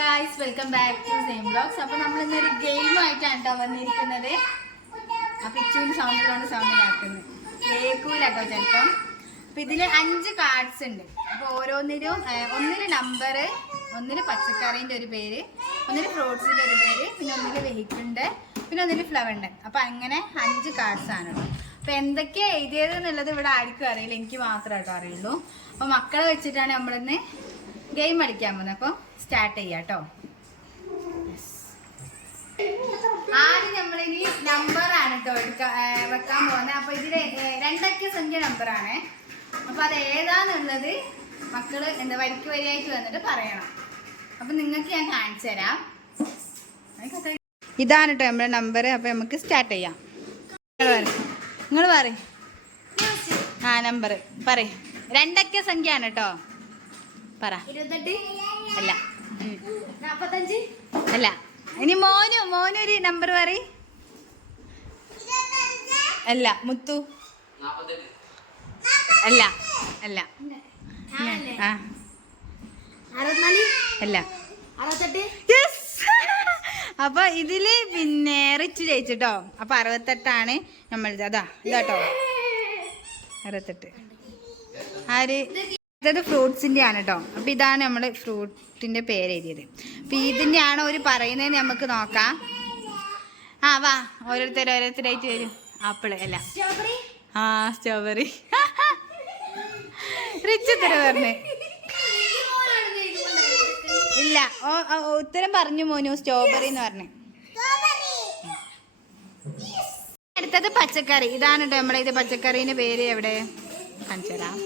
Guys welcome back to same vlogs. അപ്പൊ നമ്മൾ ഇന്നൊരു ഗെയിമായിട്ടാണ് കേട്ടോ വന്നിരിക്കുന്നത്. അപ്പൊ ഇച്ചൂന് സൗണ്ടിലാണ് സൗണ്ടിലാക്കുന്നത് കേൾക്കൂലട്ടോ ചിലപ്പം. അപ്പൊ ഇതില് 5 കാർഡ്സ് ഉണ്ട്. അപ്പൊ ഓരോന്നിലും ഒന്നില് നമ്പർ, ഒന്നില് പച്ചക്കറിന്റെ ഒരു പേര്, ഒന്നില് ഫ്രൂട്ട്സിന്റെ ഒരു പേര്, പിന്നെ ഒന്നില് വെഹിക്കിളിന്റെ, പിന്നെ ഒന്നില് ഫ്ലവറിന്റെ. അപ്പൊ അങ്ങനെ 5 കാർഡ്സ് ആണ്. അപ്പൊ എന്തൊക്കെയാ എഴുതിയത് എന്നുള്ളത് ഇവിടെ ആർക്കും അറിയില്ല, എനിക്ക് മാത്രമായിട്ടോ അറിയുള്ളൂ. അപ്പൊ മക്കളെ വെച്ചിട്ടാണ് നമ്മളിന്ന് ഗെയിം കളിക്കാൻ പോകുന്നത്. അപ്പൊ സ്റ്റാർട്ട് ചെയ്യാട്ടോ. ആദ്യം നമ്മളിനി നമ്പറാണ് കേട്ടോ വെക്കാൻ പോകുന്നത്. അപ്പൊ ഇതില് 2 അക്ക സംഖ്യ നമ്പറാണ്. അപ്പൊ അത് ഏതാന്നുള്ളത് മക്കള് വരിക്ക് വരിയായിട്ട് വന്നിട്ട് പറയണം. അപ്പൊ നിങ്ങൾക്ക് ഞാൻ കാണിച്ചു തരാം. ഇതാണ് കേട്ടോ നമ്മുടെ നമ്പർ. അപ്പൊ നമുക്ക് സ്റ്റാർട്ട് ചെയ്യാം. നിങ്ങൾ പറയും നമ്പർ പറയും. 2 അക്ക സംഖ്യ ആണ് കേട്ടോ. പറ. 28 അല്ല 45 അല്ല. ഇനി മോനൊരു നമ്പർ പറ. അല്ല മുത്തു അല്ല അല്ല അല്ല. അപ്പൊ ഇതില് പിന്നെ റിച്ച് ജയിച്ചിട്ടോ. അപ്പൊ 68 നമ്മൾ. അതാ ഇതാട്ടോ 68. ആര് ഇത് ഫ്രൂട്ട്സിന്റെ ആണ് കേട്ടോ. അപ്പൊ ഇതാണ് നമ്മള് ഫ്രൂട്ടിന്റെ പേര് എഴുതിയത്. അപ്പൊ ഇതിന്റെ ആണോ ഒരു പറയുന്നതെന്ന് നമുക്ക് നോക്കാം. വാ ഓരോരുത്തരായിട്ട് വരും. ആപ്പിള് അല്ല. സ്ട്രോബെറി. റിച്ച് ഉത്തരം പറഞ്ഞേ ഇല്ല. ഉത്തരം പറഞ്ഞു മോനു. സ്ട്രോബെറി എന്ന് പറഞ്ഞു. അടുത്തത് പച്ചക്കറി. ഇതാണ് കേട്ടോ നമ്മളെ ഇത് പച്ചക്കറീന്റെ പേര്. എവിടെ കാണിച്ചുതരാം.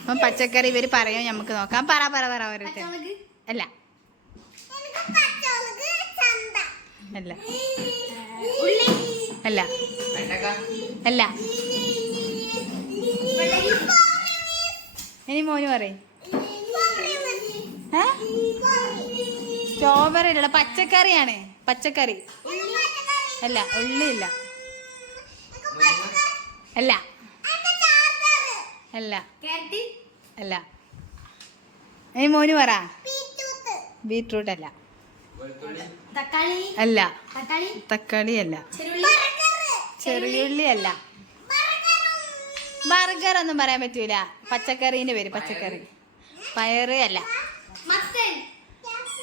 അപ്പം പച്ചക്കറി ഇവര് പറയും, നമുക്ക് നോക്കാം. പറ ഓരോരുത്തർ. അല്ല അല്ല അല്ല അല്ല. ഇനി മോന് പറയും. സ്ട്രോബെറി അല്ല, പച്ചക്കറിയാണ്. പച്ചക്കറി അല്ല. ഉള്ളിയില്ല. അല്ല അല്ല അല്ല. ഇനി മോന് പറ. ബീട്രൂട്ട് അല്ല. അല്ല തക്കാളി അല്ല. ചെറിയുള്ളി അല്ല. ബർഗർ ഒന്നും പറയാൻ പറ്റൂല. പച്ചക്കറീന്റെ പേര് പച്ചക്കറി. പയറ് അല്ല.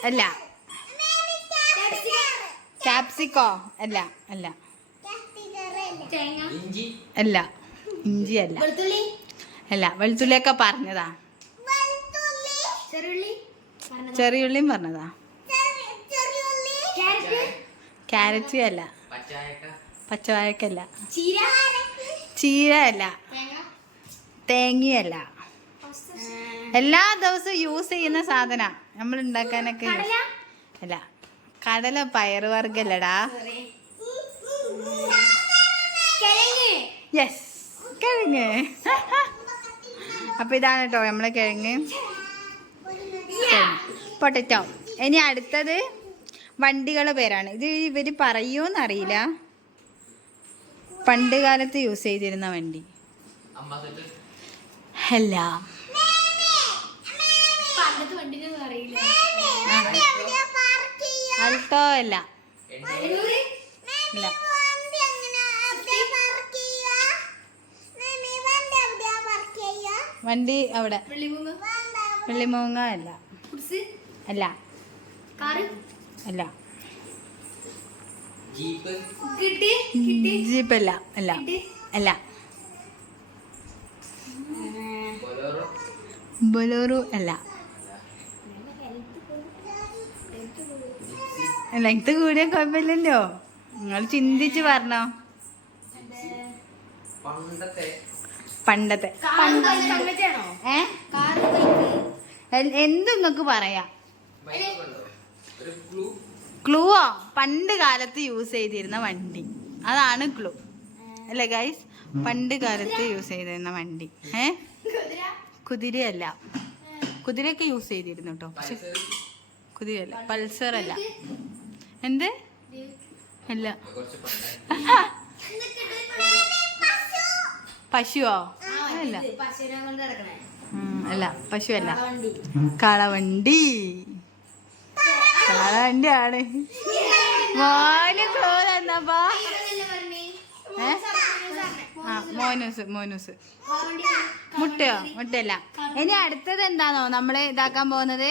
അല്ല. ക്യാപ്സിക്കോ അല്ല. അല്ല അല്ല. ഇഞ്ചി അല്ല. അല്ല. വെളുത്തുള്ളിയൊക്കെ പറഞ്ഞതാ. ചെറിയുള്ളിയും പറഞ്ഞതാ. ക്യാരറ്റ് അല്ല. പച്ചവാഴക്കല്ല. ചീര അല്ല. തേങ്ങയല്ല. എല്ലാ ദിവസവും യൂസ് ചെയ്യുന്ന സാധന നമ്മൾ ഉണ്ടാക്കാനൊക്കെ. അല്ല. കടല പയറ് വർഗ്ഗല്ലടാ. യെസ് കിഴങ്ങ്. അപ്പൊ ഇതാണ് കേട്ടോ നമ്മളെ കിഴങ്ങ്. പൊട്ടറ്റോ. ഇനി അടുത്തത് വണ്ടികളുടെ പേരാണ്. ഇത് ഇവര് പറയൂന്നറിയില്ല. പണ്ട് കാലത്ത് യൂസ് ചെയ്തിരുന്ന വണ്ടി. അല്ല. അൾട്ടോ അല്ല. അല്ല. വണ്ടി അവിടെ. വെള്ളിമൂങ്ങ അല്ല. അല്ല അല്ല. ജീപ്പ് അല്ല. അല്ല അല്ല. ബൊലോറോ അല്ല. ലെങ്ത് കൂടിയ കുഴപ്പമില്ലല്ലോ. നിങ്ങൾ ചിന്തിച്ച് പറഞ്ഞോ. പണ്ടത്തെ എന്തും നിങ്ങൾക്ക് പറയാം. ക്ലൂവോ? പണ്ട് കാലത്ത് യൂസ് ചെയ്തിരുന്ന വണ്ടി. അതാണ് ക്ലൂ അല്ലേ ഗൈസ്? പണ്ട് കാലത്ത് യൂസ് ചെയ്തിരുന്ന വണ്ടി. കുതിരയല്ല. കുതിരയൊക്കെ യൂസ് ചെയ്തിരുന്നു കേട്ടോ. പക്ഷെ കുതിരയല്ല. പൾസർ അല്ല. എന്ത് അല്ല. പശുവോ? അല്ല. അല്ല, പശു അല്ല, കളവണ്ടി. കളവണ്ടിയാണ്. മോന് ക്ലൂ തന്നപ്പാ. മോനൂസ്. മുട്ടയോ? മുട്ടയല്ല. ഇനി അടുത്തത് എന്താണോ നമ്മള് ഇതാക്കാൻ പോകുന്നത്?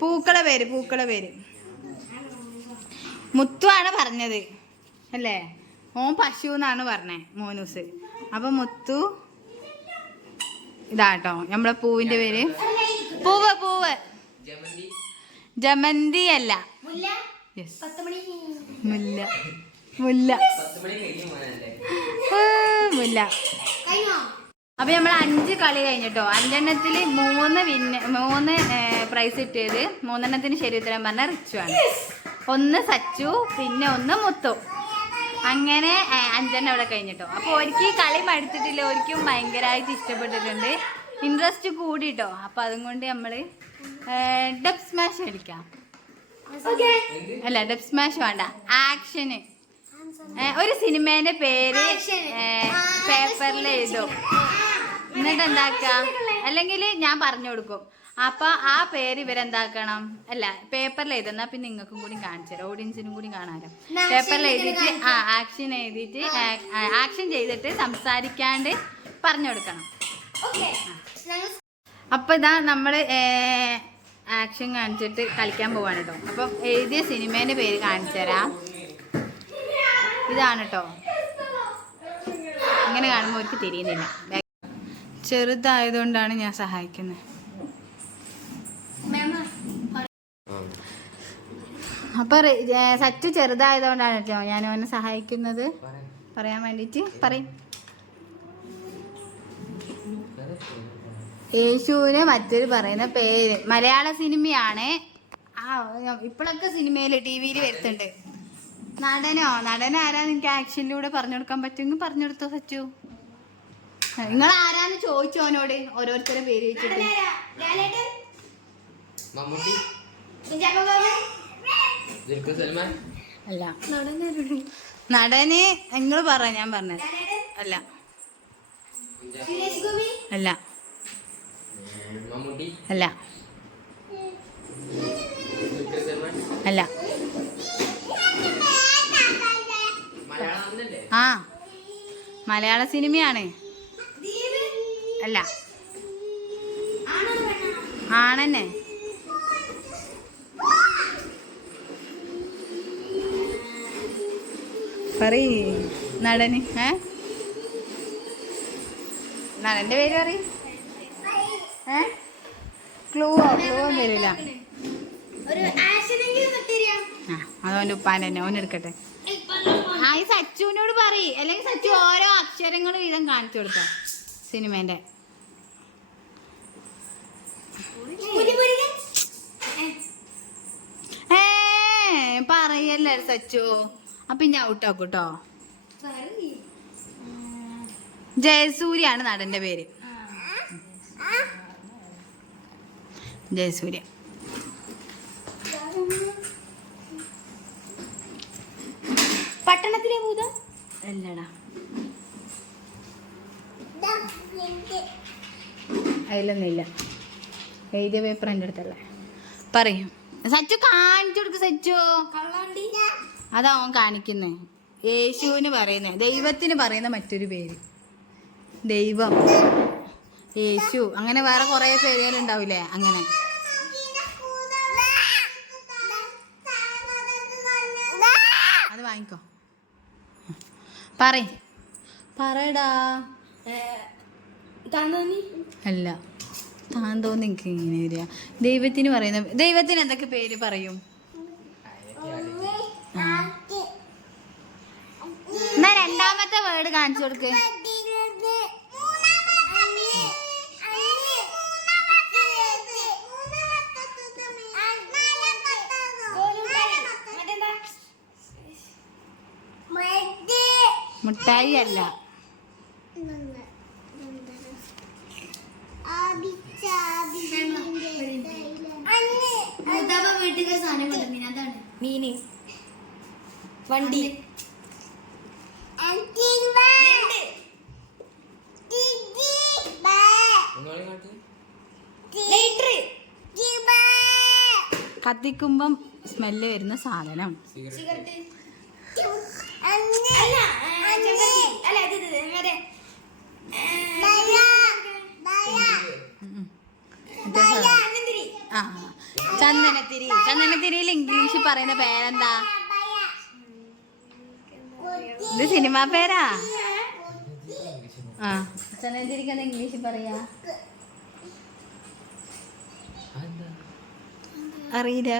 പൂക്കളെ പേര്. മുത്തുവാണ് പറഞ്ഞത് അല്ലേ? ഓൻ പശു എന്നാണ് പറഞ്ഞേ, മോനൂസ്. അപ്പൊ മുത്തു ഇതാട്ടോ നമ്മളെ പൂവിന്റെ പേര്. പൂവ്. ജമന്തി അല്ല. മുല്ല. അപ്പൊ നമ്മൾ 5 കളി കഴിഞ്ഞിട്ടോ. 5 3 പ്രൈസ് കിട്ടിയത്. 3 ശരി ഉത്തരം പറഞ്ഞ റിച്ചു ആണ്. 1 സച്ചു, പിന്നെ 1 മുത്തു. അങ്ങനെ 5 അവിടെ കഴിഞ്ഞിട്ടോ. അപ്പൊ ഒരിക്കലും കളി മടുത്തിട്ടില്ല, ഒരിക്കലും ഭയങ്കരമായിട്ട് ഇഷ്ടപ്പെട്ടിട്ടുണ്ട്, ഇൻട്രസ്റ്റ് കൂടിട്ടോ. അപ്പൊ അതും കൊണ്ട് നമ്മള് ഡബ് സ്മാഷ് കളിക്കാം. അല്ല, ഡബ് സ്മാഷ് വേണ്ട, ആക്ഷന്. ഒരു സിനിമേന്റെ പേര് പേപ്പറിൽ എഴുതും, എന്നിട്ട് എന്താക്കാം, അല്ലെങ്കിൽ ഞാൻ പറഞ്ഞു കൊടുക്കും. അപ്പൊ ആ പേര് ഇവരെന്താക്കണം, അല്ല പേപ്പറിൽ എഴുതുന്ന, പിന്നെ നിങ്ങൾക്കും കൂടി കാണിച്ചു തരാം, ഓഡിയൻസിനും കൂടി കാണാലോ. പേപ്പറിൽ എഴുതിയിട്ട് ആക്ഷൻ ചെയ്തിട്ട് സംസാരിക്കാണ്ട് പറഞ്ഞു കൊടുക്കണം. അപ്പൊ ഇതാ നമ്മള് ആക്ഷൻ കാണിച്ചിട്ട് കളിക്കാൻ പോവാണ് കേട്ടോ. അപ്പൊ എഴുതിയ സിനിമേന്റെ പേര് കാണിച്ചു തരാം. ഇതാണ് കേട്ടോ. ഇങ്ങനെ കാണുമ്പോൾ അവർക്ക് തിരിയുന്നില്ല, ചെറുതായതുകൊണ്ടാണ് ഞാൻ സഹായിക്കുന്നത്. അപ്പൊ സച്ചു ചെറുതായതുകൊണ്ടാണ് കേട്ടോ ഞാൻ അവനെ സഹായിക്കുന്നത് പറയാൻ വേണ്ടിട്ട്. പറയും. യേശുവിന് മറ്റൊരു പറയുന്ന പേര് മലയാള സിനിമയാണ്. ഇപ്പോഴൊക്കെ സിനിമയില് TV വരുത്തുണ്ട്. നടനാരാന്ന് എനിക്ക് ആക്ഷനിലൂടെ പറഞ്ഞു കൊടുക്കാൻ പറ്റുമെങ്കിൽ പറഞ്ഞു കൊടുത്തോ സച്ചു. നിങ്ങൾ ആരാന്ന് ചോദിച്ചു അവനോട്, ഓരോരുത്തരുടെ പേര് വെച്ചിട്ട്. അല്ല, നടന് നിങ്ങൾ പറ, ഞാൻ പറഞ്ഞത് അല്ല. അല്ല. അല്ല. അല്ല. ആ, മലയാള സിനിമയാണ്. അല്ല, ആണെന്നെ. പറയ് നടന്. നടന്റെ പേര് പറയ്. ക്ലൂ തരില്ല. അതോന്റെ ഉപ്പാൻ തന്നെ, ഓനെടുക്കട്ടെ. ഈ സച്ചുവിനോട് പറയ്, അല്ലെങ്കിൽ സച്ചു ഓരോ അക്ഷരങ്ങൾ വീതം കാണിച്ചു കൊടുക്കാം സിനിമേന്റെ. പറയല്ലേ സച്ചു. അപ്പൊ ഇനി ഔട്ടാക്കും കേട്ടോ. ജയസൂര്യാണ് നടന്റെ പേര്. ജയസൂര്യ. പട്ടണത്തിലെ ഭൂതം അല്ലടാ. അതിലൊന്നുമില്ല, എഴുതിയ പേപ്പർ എൻ്റെ അടുത്തല്ലേ. പറയും സച്ചു, കാണിച്ചു കൊടുക്ക് സച്ചു. അതാ അവൻ കാണിക്കുന്നേ. യേശുവിന് പറയുന്നേ, ദൈവത്തിന് പറയുന്ന മറ്റൊരു പേര്. ദൈവം, യേശു, അങ്ങനെ വേറെ കുറെ പേരുകളുണ്ടാവില്ലേ, അങ്ങനെ. അത് വാങ്ങിക്കോ. പറയടാ. അല്ല, താൻ തോന്നി എനിക്ക് ഇങ്ങനെ വരിക. ദൈവത്തിന് പറയുന്ന, ദൈവത്തിന് എന്തൊക്കെ പേര് പറയും? എന്നാ രണ്ടാമത്തെ വേർഡ് കാണിച്ചു കൊടുക്ക്. മുട്ടായി അല്ല. വീട്ടിലെ സാധനം കൊണ്ടുവന്നീ, അതാണ് മീന്. വണ്ടി. കത്തിക്കുമ്പം സ്മെല്ല് വരുന്ന സാധനം. ആ ചന്ദനത്തിരി. ചന്ദനത്തിരിയിൽ ഇംഗ്ലീഷ് പറയുന്ന പേരെന്താ? ഇത് സിനിമാ പേരാ. ആ ചന്ദനത്തിരിക്ക് എന്താ ഇംഗ്ലീഷിൽ പറയാ? അറിയില്ല.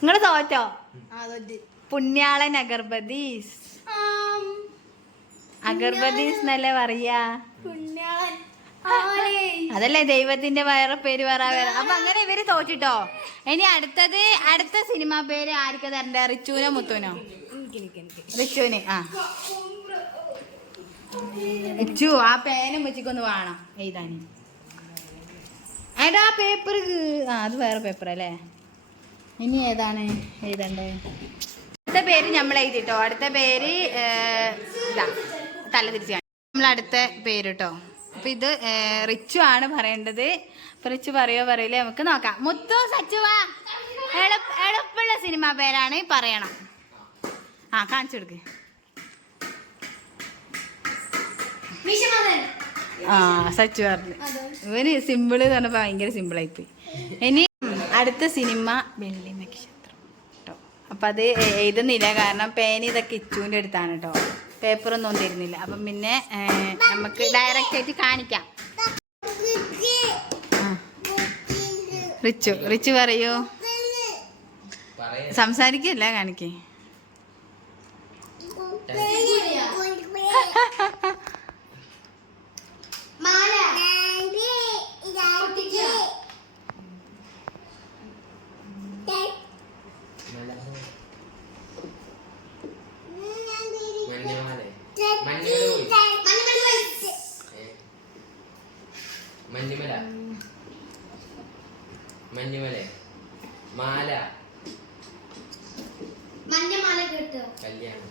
നിങ്ങള് തോറ്റോ? പുണ്യാളൻ അഗർബദീസ്. അഗർബദീസ് എന്നല്ലേ പറയാ? അതല്ലേ ദൈവത്തിന്റെ വേറെ പേര് വേറെ. അപ്പൊ അങ്ങനെ ഇവര് തോറ്റിട്ടോ. ഇനി അടുത്ത സിനിമ പേര് ആർക്കാ തരണ്ടേ? റിച്ചുവിനോ മുത്തുവിനോ? റിച്ചുവിന്. ആ റിച്ചു ആ പേനും വെച്ചിക്കൊന്ന് വേണം എഴുതാൻ. എടാ പേപ്പർ. ആ അത് വേറെ പേപ്പർ അല്ലേ. ഇനി ഏതാണ് എഴുതണ്ടേ? അടുത്ത പേര് നമ്മൾ എഴുതിട്ടോ. അടുത്ത പേര് ഇതാ തല തിരിച്ചാണ് നമ്മൾ അടുത്ത പേര് കേട്ടോ. അപ്പൊ ഇത് റിച്ചു ആണ് പറയേണ്ടത്. റിച്ചു പറയോ പറയില്ലേ നമുക്ക് നോക്കാം. മുത്തു സച്ചുവാ എളുപ്പമുള്ള സിനിമ പേരാണ് പറയണം. ആ കാണിച്ചു കൊടുക്ക്. ആ സച്ചു പറഞ്ഞു. ഇവന് സിമ്പിള് എന്ന് പറഞ്ഞപ്പോ ഭയങ്കര സിമ്പിളായിപ്പോയി. ഇനി അടുത്ത സിനിമ വെള്ളി നക്ഷത്രം കേട്ടോ. അപ്പൊ അത് എഴുതുന്നില്ല കാരണം പേന് ഇതൊക്കെ ഇച്ചുവിന്റെ അടുത്താണ് കേട്ടോ. പേപ്പറൊന്നും തരുന്നില്ല. അപ്പം പിന്നെ നമുക്ക് ഡയറക്റ്റ് ആയിട്ട് കാണിക്കാം. റിച്ചു പറയൂ. സംസാരിക്കല്ല കാണിക്കേ. മഞ്ഞുമല മാല മഞ്ഞമാല കേട്ടോ. കല്യാണം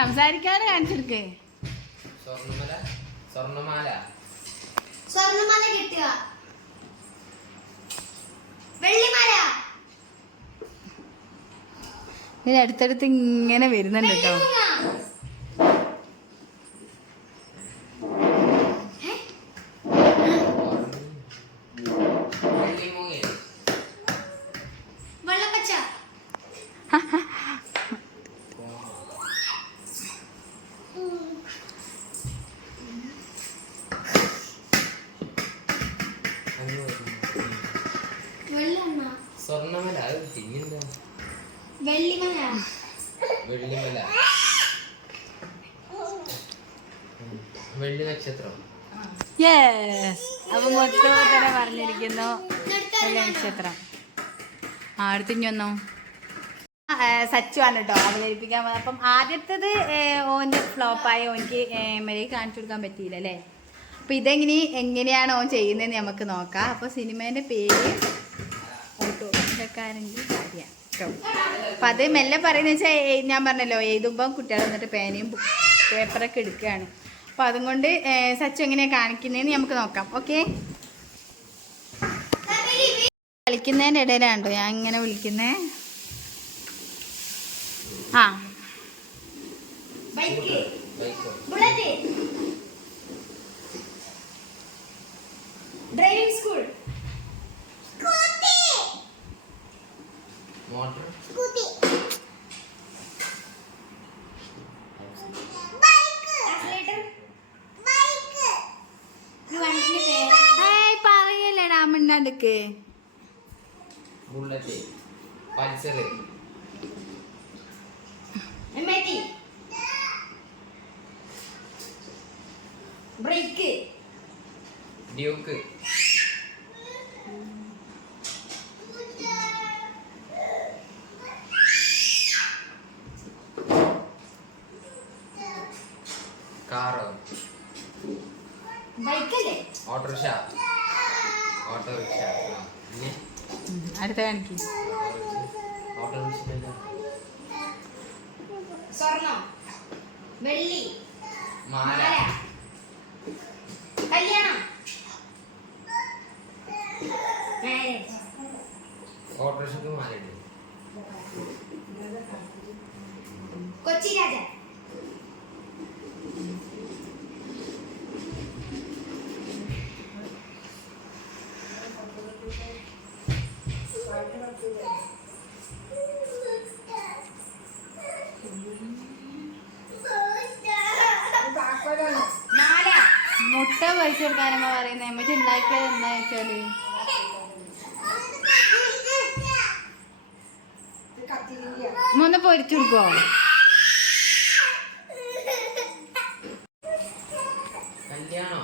സംസാരിക്കാതെ കാണിച്ചെടുക്കേ. സ്വർണ്ണമാല കിട്ടുക. വെള്ളിമാല. ഇത് അടുത്തടുത്ത് ഇങ്ങനെ വരുന്നുണ്ട് കേട്ടോ. വെള്ളപ്പച്ച. സ്വർണ്ണമല. പിന്നെന്താ? വെള്ളിമല. വെള്ളി നക്ഷത്രം. യെസ്. അപ്പൊ മൊത്തം തന്നെ പറഞ്ഞിരിക്കുന്നു വെള്ളി നക്ഷത്രം. ആ അടുത്തിഞ്ഞൊന്നോ സച്ചു ആണ് കേട്ടോ അവതരിപ്പിക്കാൻ. അപ്പം ആദ്യത്തത് ഓൻ്റെ ഫ്ലോപ്പായി. ഓനിക്ക് മര്യാദ കാണിച്ചു കൊടുക്കാൻ പറ്റിയില്ല അല്ലേ. അപ്പം എങ്ങനെയാണ് ഓൻ ചെയ്യുന്നതെന്ന് നമുക്ക് നോക്കാം. അപ്പോൾ സിനിമേൻ്റെ പേര് ഓട്ടോക്കാരൻ്റെ കാര്യം കേട്ടോ. അപ്പം അത് മെല്ലെ പറയുന്നത് വെച്ചാൽ ഞാൻ പറഞ്ഞല്ലോ എഴുതുമ്പം കുട്ടികൾ വന്നിട്ട് പേനയും പേപ്പറൊക്കെ എടുക്കുകയാണ്. അപ്പം അതുകൊണ്ട് സച്ചു എങ്ങനെയാണ് കാണിക്കുന്നതെന്ന് നമുക്ക് നോക്കാം. ഓക്കെ. കളിക്കുന്നതിൻ്റെ ഇടയിലാണ്ടോ ഞാൻ ഇങ്ങനെ വിളിക്കുന്നേ. ആ ഡ്രൈവിംഗ് സ്കൂൾ. മോട്ടോർ. പറയല്ലേടാ മിണ്ടാണ്ടിക്ക്. ബുള്ളറ്റ്. പൾസർ. ബ്രേക്ക്. ഡ്യൂക്ക്. കാറോ. ബൈക്കല്ലേ. ഓട്ടോറിക്ഷ. അടുത്ത കാണിക്ക്. ഓട്ടോറിക്ഷ. വെള്ളി മാല മാല കല്യാണം മാരേജ് ഓട്ടോറിക്ഷക്ക് മാലയുണ്ട് കൊച്ചി രാജ മാല മുട്ട പൊരിച്ചു കൊടുക്കാനമ്മ പറയുന്നത് അമ്മച്ചി ഉണ്ടാക്കിയത് എന്താ വെച്ചാല് ഒന്ന് പൊരിച്ചു കൊടുക്കോ? കല്യാണോ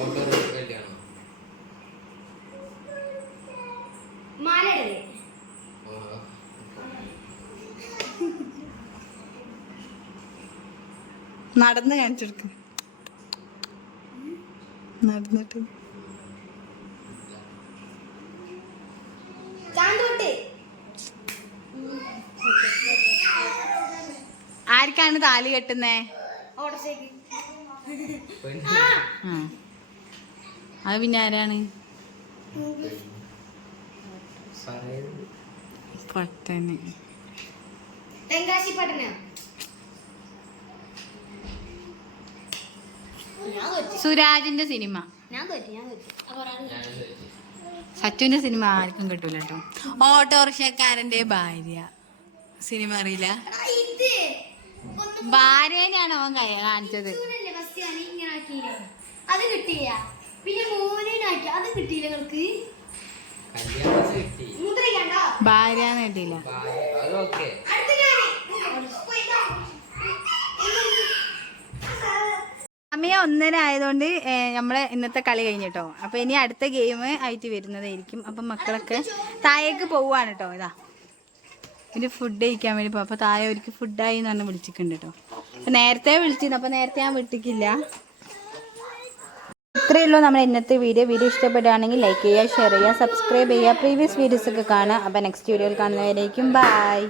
ഓട്ടോറിക്ഷ കല്യാണോ മാലയിടല് നടന്ന് കാണിച്ചു കൊടുക്ക. നടന്നിട്ട് ചാന്തോട്ട് ആർക്കാണ് താലി കെട്ടുന്നേ? ഓട്ടോറിക്ഷയ്ക്ക് പെണ്ണ് ആ അത് പിന്നെ ആരാണ്? പറയുന്നത് പട്ടന്. തെങ്കാശി പട്ടണ ഞാൻ തോറ്റു സുരാജിന്റെ സിനിമ. ഞാൻ തോറ്റു ഞാൻ തോറ്റു ഞാൻ ചോദിച്ചു സച്ചുവിന്റെ സിനിമ ആർക്കും കിട്ടൂല കേട്ടോ. ഓട്ടോറിക്ഷക്കാരന്റെ ഭാര്യ സിനിമ അറിയില്ല. ഇത് ഭാര്യേനെയാണ് അവൻ കാണിച്ചത്. ചൂടല്ലേ ഫസ്റ്റ് ഞാൻ ഇങ്ങനെ ആക്കിയില്ലേ അത് കിട്ടിയ പിന്നെ മോനാക്കി അത് കിട്ടിയില്ല നിങ്ങൾക്ക് കല്യാണം കിട്ടി മുദ്രയ്ക്കണ്ടോ ഭാര്യ കിട്ടിയില്ല. അത് ഓക്കെ അടുത്ത ഞാന് സമയം 1:30 ആയതുകൊണ്ട് നമ്മളെ ഇന്നത്തെ കളി കഴിഞ്ഞിട്ടോ. അപ്പൊ ഇനി അടുത്ത ഗെയിം ആയിട്ട് വരുന്നതായിരിക്കും. അപ്പൊ മക്കളൊക്കെ താഴേക്ക് പോവാണ് കേട്ടോ. ഇതാ ഒരു ഫുഡ് കഴിക്കാൻ വേണ്ടി പോകും. അപ്പൊ താഴെ അവർക്ക് ഫുഡായി എന്ന് പറഞ്ഞ് വിളിച്ചിട്ടുണ്ട് കേട്ടോ. അപ്പൊ നേരത്തെ വിളിച്ചിരുന്നു. അപ്പൊ നേരത്തെ ഞാൻ വിട്ടിക്കില്ല. ഇത്രയേ ഉള്ളൂ നമ്മുടെ ഇന്നത്തെ വീഡിയോ. വീഡിയോ ഇഷ്ടപ്പെടുകയാണെങ്കിൽ ലൈക്ക് ചെയ്യുക, ഷെയർ ചെയ്യുക, സബ്സ്ക്രൈബ് ചെയ്യുക. പ്രീവിയസ് വീഡിയോസ് ഒക്കെ കാണുക. അപ്പൊ നെക്സ്റ്റ് വീഡിയോയിൽ കാണുന്നവരേക്കും ബൈ.